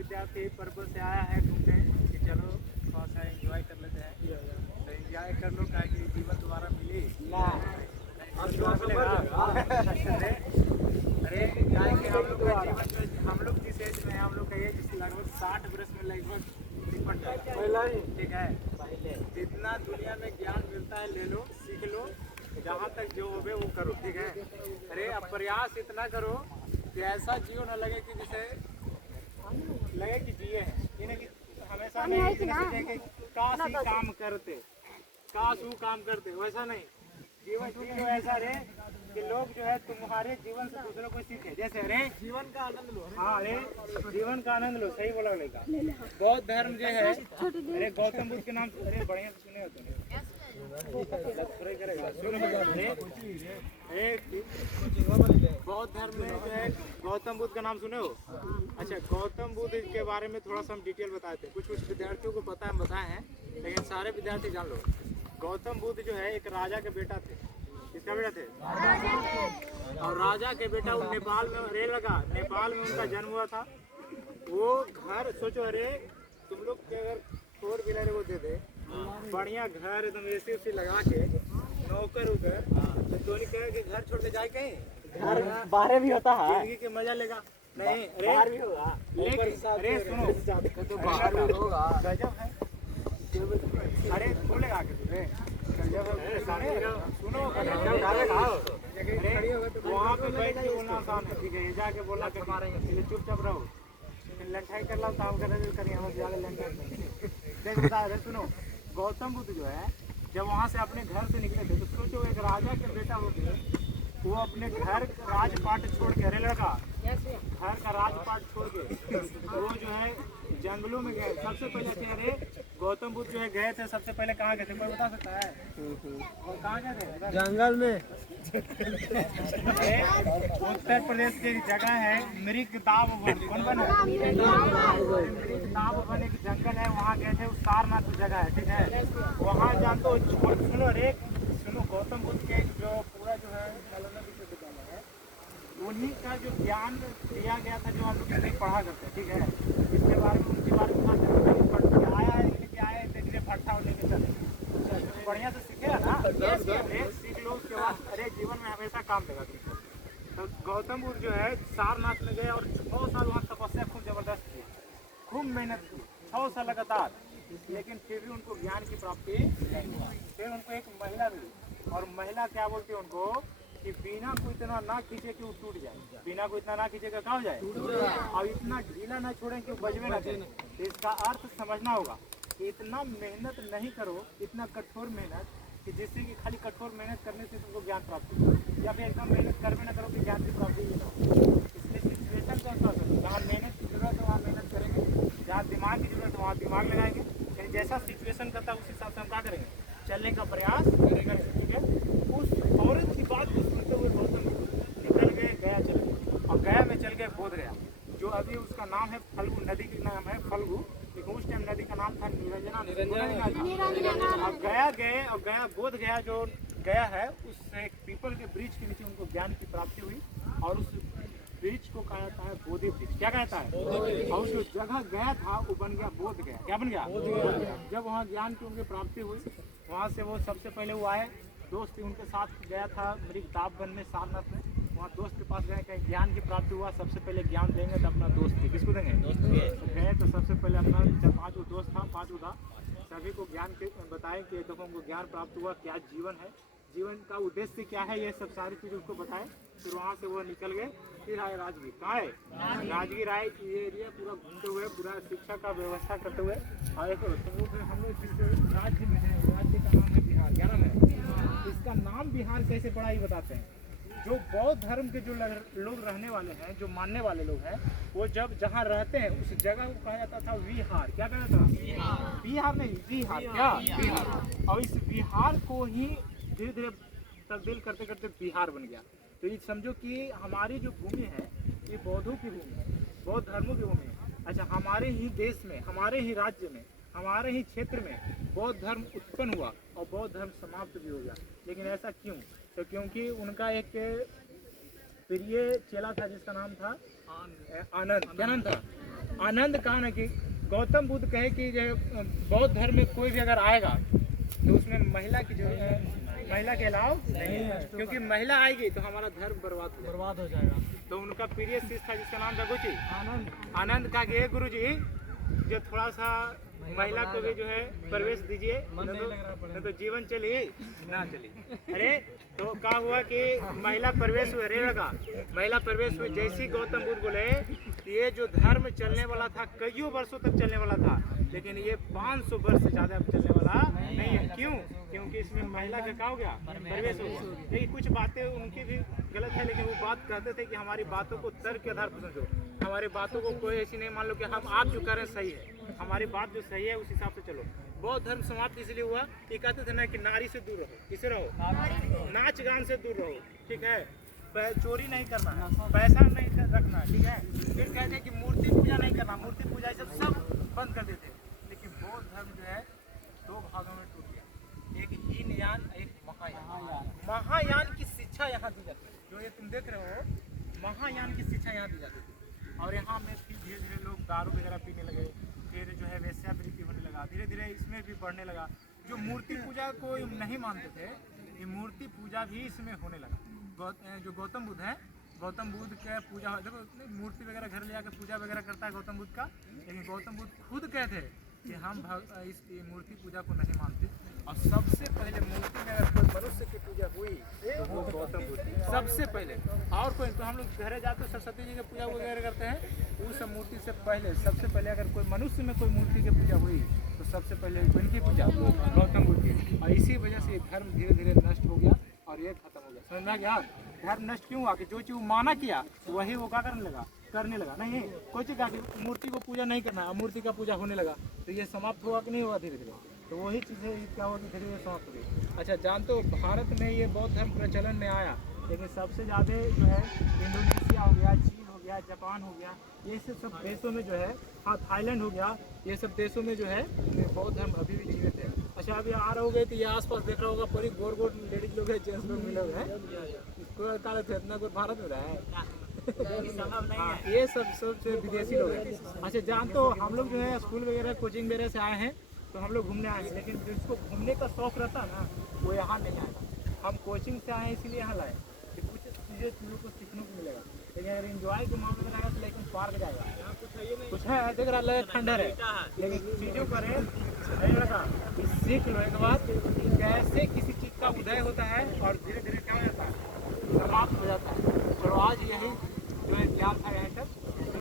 विद्यार्थी पर्पज से आया है घूमने कि चलो थोड़ा सा एंजॉय कर लेते हैं, तो एंजॉय कर लो क्या कि जीवन दोबारा मिली ना। अरे क्या है कि हम लोग का जीवन जो हम लोग जिस एज में हम लोग का एज लगभग 60 वर्ष में लगभग निपट जाता है। ठीक है, जितना दुनिया में ज्ञान मिलता है ले लो, सीख लो, जहाँ तक जो होवे वो करो। ठीक है, अरे अब प्रयास इतना करो कि ऐसा जियो न लगे कि जैसे लगे कि जिए हैं, कि हमेशा नहीं सोचे कि काश ही काम करते, काश वो काम करते, वैसा नहीं। जीवन जो ऐसा रहे कि लोग जो है तुम्हारे जीवन से दूसरों को सीखे। जैसे अरे जीवन का आनंद लो। हाँ, अरे जीवन का आनंद लो, सही बोला लड़का। बौद्ध धर्म जो है, अरे गौतम बुद्ध के नाम, अरे बढ़िया सुने होते हैं, बौद्ध धर्म में जो है गौतम बुद्ध का नाम सुने हो? अच्छा, गौतम बुद्ध के बारे में थोड़ा सा हम डिटेल बताते हैं। कुछ कुछ विद्यार्थियों को पता है, बताए हैं, लेकिन सारे विद्यार्थी जान लो। गौतम बुद्ध जो है एक राजा के बेटा थे। किसका बेटा थे? और राजा के बेटा वो नेपाल में रह लगा, नेपाल में उनका जन्म हुआ था। वो घर सोचो, अरे तुम लोग के अगर 4 व्हीलर को दे दे, बढ़िया घर एकदम एसी उसी लगा के, नौकर उकर, तो धोनी कहे कि घर छोड़ के जाए कहीं, घर बाहर भी होता है, जिंदगी के मजा लेगा नहीं। अरे भी होगा, लेकिन अरे सुनो तो बाहर भी होगा, गजब है। अरे बोलेगा कि सुनो, वहाँ पे बैठ के बोलना आसान है। ठीक है, जाके बोला कि चुपचाप रहो, लंठाई कर लो, काम करिए, हम ज्यादा लंठाई बता रहे। सुनो, गौतम बुद्ध जो है जब वहाँ से अपने घर से निकले थे, तो सोचो एक राजा के बेटा होते, वो अपने घर राजपाट छोड़ के, अरे लड़का, घर का राजपाट छोड़ के वो जो है जंगलों में गए। सबसे पहले कह रहे गौतम बुद्ध जो है गए थे, सबसे पहले कहाँ गए थे, कोई बता सकता है? और कहाँ गए थे? जंगल में। उत्तर प्रदेश की जगह है मृगदाब वन। कौन वन है? मृगदाब वन एक जंगल है, वहाँ गए थे। सारनाथ जगह है, ठीक है, वहाँ जानते हो। सुनो अरे सुनो, गौतम बुद्ध के जो पूरा जो है नालंदा विश्वविद्यालय है, उन्हीं का जो ज्ञान दिया गया था, जो हम लोग नहीं पढ़ा करते। ठीक है, इसके बारे में उनके बारे में आया है, लेके आए थे फट्टा लेके चले, बढ़िया से सीखे ना, सीख लो। उसके बाद अरे जीवन में हमेशा काम देगा तुमको। तो गौतम बुद्ध जो है सारनाथ में गए और 6 साल वहाँ तपस्या खूब जबरदस्त की, खूब मेहनत की, 6 साल लगातार, लेकिन फिर भी उनको ज्ञान की प्राप्ति नहीं हुआ। फिर उनको एक महिला मिली, और महिला क्या बोलती है उनको कि बिना को इतना ना खींचे कि वो टूट जाए, बिना को इतना ना खींचेगा क्या हो जाए, और इतना ढीला ना छोड़ें कि वो बजवे ना जाए। तो इसका अर्थ समझना होगा कि इतना मेहनत नहीं करो, इतना कठोर मेहनत कि जिससे कि खाली कठोर मेहनत करने से तुमको ज्ञान प्राप्त हो, या फिर एकदम मेहनत करवे ना करो कि ज्ञान की प्राप्ति ही ना हो। इसलिए सिचुएशन का असर है, जहाँ मेहनत की जरूरत है वहाँ मेहनत करेंगे, जहाँ दिमाग की जरूरत है वहाँ दिमाग लगाएंगे। यानी जैसा सिचुएशन करता है उस हिसाब से हम क्या करेंगे, चलने का प्रयास करेंगे। ठीक है, उस औरत की बात को सुनते हुए गौतम निकल गए, गया चले गए, और गया में चल गए बोध गया, जो अभी उसका नाम है फल्गु, नदी का नाम है फल्गु, लेकिन उस टाइम नदी का नाम था निरंजना। अब गया गए और गया बोध गया जो गया है, उस एक पीपल के वृक्ष के नीचे उनको ज्ञान की प्राप्ति हुई, और उस वृक्ष को कहा जाता है बोधि वृक्ष। क्या कहता है? और उस जगह गया था वो बन गया बोध गया। क्या बन गया? जब वहाँ ज्ञान की उनकी प्राप्ति हुई, वहाँ से वो सबसे पहले वो आए, दोस्त उनके साथ गया था मृगदाब वन में, सारनाथ में। वहाँ दोस्त के पास गए, कहीं ज्ञान की प्राप्ति हुआ, सबसे पहले ज्ञान देंगे तो अपना दोस्त थे, किसको देंगे? दोस्त गए तो सबसे पहले अपना 4-5 दोस्त था, 5 था, सभी को ज्ञान के बताएं कि देखो हमको ज्ञान प्राप्त हुआ, क्या जीवन है, जीवन का उद्देश्य क्या है, ये सब सारी चीज़ उसको बताएं। फिर वहाँ से वो निकल गए, फिर आए राजगीर। कहाँ है? राजगीर आए, ये एरिया पूरा घूमते हुए, पूरा शिक्षा का व्यवस्था करते हुए आए। तो वो फिर हम लोग जिस राज्य में है, राज्य का नाम है बिहार। क्या नाम है? इसका नाम बिहार कैसे पड़ा ये बताते हैं। जो बौद्ध धर्म के जो लोग रहने वाले हैं, जो मानने वाले लोग हैं, वो जब जहाँ रहते हैं उस जगह को कहा जाता था विहार। क्या कहता था? बिहार नहीं, विहार। क्या? बिहार। और इस बिहार को ही धीरे धीरे तब्दील करते करते बिहार बन गया। तो ये समझो कि हमारी जो भूमि है ये बौद्धों की भूमि है, बौद्ध धर्मों की भूमि है। अच्छा, हमारे ही देश में, हमारे ही राज्य में, हमारे ही क्षेत्र में बौद्ध धर्म उत्पन्न हुआ और बौद्ध धर्म समाप्त भी हो गया। लेकिन ऐसा क्यों? तो क्योंकि उनका एक प्रिय चेला था जिसका नाम था आनंद। क्या नाम था? आनंद कहा ना कि गौतम बुद्ध कहे कि जो बौद्ध धर्म में कोई भी अगर आएगा तो उसमें महिला की जो महिला के अलाव नहीं है, क्योंकि महिला आएगी तो हमारा धर्म बर्बाद हो जाएगा। तो उनका प्रिय शिष्य था जिसका नाम था गुरुजी आनंद कहा कि गुरु जी जो थोड़ा सा महिला को भी जो है प्रवेश दीजिए, नहीं तो जीवन चलिए ना चलिए। अरे तो क्या हुआ कि महिला प्रवेश हुए, अरे लगा महिला प्रवेश हुई। जैसी गौतम बुद्ध बोले ये जो धर्म चलने वाला था कईयों वर्षों तक चलने वाला था, लेकिन ये 500 वर्ष से ज्यादा चलने वाला नहीं है। क्यों? क्योंकि इसमें महिला का क्या हो गया, प्रवेश हो गया। लेकिन कुछ बातें उनकी भी गलत है, लेकिन वो बात कहते थे कि हमारी बातों को तर्क के आधार पर समझो, हमारी बातों को कोई ऐसी नहीं मान लो कि हम आप जो कह रहे हैं सही है, हमारी बात जो सही है उस हिसाब से चलो। बौद्ध धर्म समाप्त इसलिए हुआ कि कहते थे ना कि नारी से दूर रहो, किसे रहो, नाच गान से दूर रहो, ठीक है, चोरी नहीं करना है, पैसा नहीं रखना, ठीक है। फिर कहते हैं कि मूर्ति पूजा नहीं करना, मूर्ति पूजा सब बंद कर देते। लेकिन बौद्ध धर्म जो है 2 भागों में टूट गया, एक हीनयान, एक महायान। महायान की शिक्षा यहाँ दी जाती है, जो ये तुम देख रहे हो महायान की शिक्षा यहाँ दी जाती थी। और यहाँ में फिर धीरे धीरे लोग दारू वगैरह पीने लगे, फिर जो है वेश्यावृत्ति होने लगा, धीरे धीरे इसमें भी बढ़ने लगा। जो मूर्ति पूजा को नहीं मानते थे, ये मूर्ति पूजा भी इसमें होने लगा। जो गौतम बुद्ध है, गौतम बुद्ध के पूजा, देखो मूर्ति वगैरह घर ले जाकर पूजा वगैरह करता है गौतम बुद्ध का, लेकिन गौतम बुद्ध खुद कहते हैं कि हम इस मूर्ति पूजा को नहीं मानते। और सबसे पहले मूर्ति में अगर कोई मनुष्य की पूजा हुई तो वो गौतम बुद्ध सबसे पहले। और कोई तो हम लोग घर जाते सरस्वती जी की पूजा वगैरह करते हैं, उस मूर्ति से पहले सबसे पहले अगर कोई मनुष्य में कोई मूर्ति की पूजा हुई तो सबसे पहले इनकी पूजा गौतम बुद्ध की। और इसी वजह से धर्म धीरे धीरे नष्ट हो गया और ये खत्म हो गया। समझ में आ गया? धर्म नष्ट क्यों हुआ कि जो चीज़ माना किया वही वो क्या करने लगा नहीं, कोई चीज़ का मूर्ति को पूजा नहीं करना, मूर्ति का पूजा होने लगा, तो ये समाप्त हुआ कि नहीं हुआ धीरे धीरे। तो वही चीज़ें क्या होगी, धीरे धीरे समाप्त हो गई। अच्छा जानते हो भारत में ये बौद्ध धर्म प्रचलन में आया, लेकिन सबसे ज़्यादा जो है इंडोनेशिया हो गया, चीन हो गया, जापान हो गया, ये सब देशों में जो है, हाँ थाईलैंड हो गया, ये सब देशों में जो है बौद्ध धर्म अभी भी जीवित है। अच्छा अभी आ रहे हो गए तो ये आसपास देख रहा होगा पूरी गोर गोर लेडीज लोग है, जेंट्स लोग मिले हुए हैं, इतना कोई भारत में रहा है ये सब विदेशी लोग हैं। अच्छा जानते हो हम लोग जो है स्कूल वगैरह कोचिंग वगैरह से आए हैं, तो हम लोग घूमने आए हैं, लेकिन जिसको घूमने का शौक रहता है ना वो यहाँ नहीं आएगा। हम कोचिंग से आए हैं इसीलिए यहाँ लाए कि कुछ चीज़ें तुम लोग को सीखने को मिलेगा। लेकिन अगर इन्जॉय के मामले में रहेगा तो लेकिन पार्क जाएगा, कुछ है देख रहा लगे खंडर है, लेकिन चीज़ों पर नहीं लगा सीख लो एक बात कैसे किसी चीज़ का उदय होता है और धीरे धीरे क्या हो जाता है, समाप्त हो जाता है। चलो आज यही जो है ज्ञान था यहाँ तक।